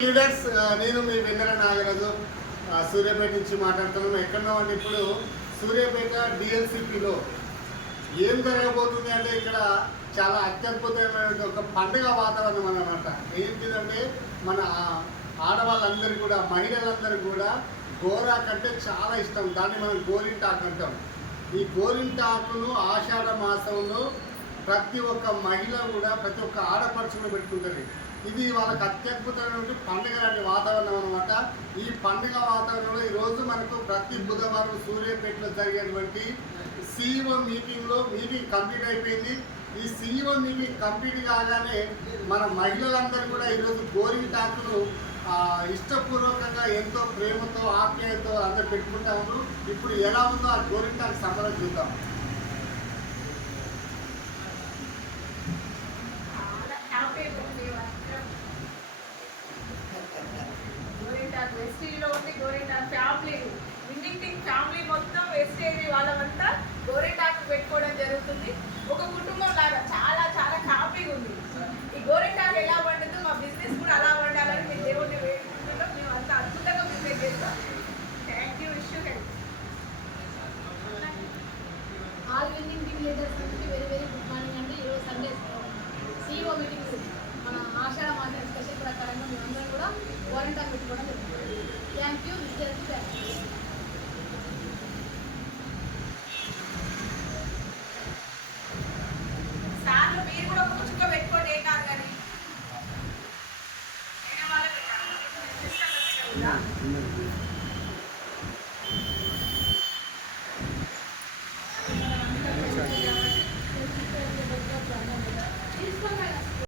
Leaders నేను మీ వెన్నెల నాగరాజు సూర్యాపేట నుంచి మాట్లాడుతున్నాను. ఎక్కడున్నామంటే ఇప్పుడు సూర్యాపేట డిఎల్సిపిలో ఏం జరగబోతుంది అంటే ఇక్కడ చాలా అత్యద్భుతమైన ఒక పండుగ వాతావరణం అన్నమాట. ఏంటిదంటే మన ఆడవాళ్ళందరూ కూడా మహిళలందరూ కూడా గోరాకు అంటే చాలా ఇష్టం. దాన్ని మనం గోరింటాకు అంటాం. ఈ గోరింటాకును ఆషాఢ మాసంలో ప్రతి ఒక్క మహిళ కూడా ప్రతి ఒక్క ఆడపడుచు కూడా పెట్టుకుంటుంది. ఇది వాళ్ళకి అత్యద్భుతమైనటువంటి పండుగ లాంటి వాతావరణం అనమాట. ఈ పండుగ వాతావరణంలో ఈరోజు మనకు ప్రతి బుధవారం సూర్యాపేటలో జరిగేటువంటి CEO మీటింగ్లో మీటింగ్ కంప్లీట్ అయిపోయింది. ఈ CEO మీటింగ్ కంప్లీట్ కాగానే మన మహిళలందరూ కూడా ఈరోజు గోరింటాకును ఇష్టపూర్వకంగా ఎంతో ప్రేమతో ఆప్యాయతో అందరూ పెట్టుకుంటా ఉన్నారు. ఇప్పుడు ఎలా ఉందో ఆ గోరింటాకు సంబరం చూద్దాం. వెస్టేజ్లో ఉంది గోరింటాకు ఫ్యామిలీ, విన్నింగ్ ఫ్యామిలీ మొత్తం వెస్టేజ్ వాళ్ళంతా గోరింటాకు పెట్టుకోవడం జరుగుతుంది. ఒక కుటుంబం లాగా చాలా చాలా హ్యాపీగా ఉంది. ఈ గోరింటాకు ఎలా వండుతుందో మా బిజినెస్ కూడా అలా వండాలని మేము దేవుడిని వేడుకుంటున్నాం. మేము అంతా అద్భుతంగా బిజినెస్ చేస్తాం. Thank you. Wish you help. All winning team leaders అందరికీ వెరీ వెరీ గుడ్ మార్నింగ్ అండి. ఈరోజు సండే CEO మీటింగ్ మన ఆషాఢ మాసం స్పెషల్ ప్రకారంగా మేమందరం కూడా గోరింటాకు పెట్టుకోవడం జరుగుతుంది. Thank you. సార్లు మీరు కూడా ఒక చుక్క పెట్టుకోండి. ఏ కాదు కానీ వేరే వాళ్ళే పెట్టాలి.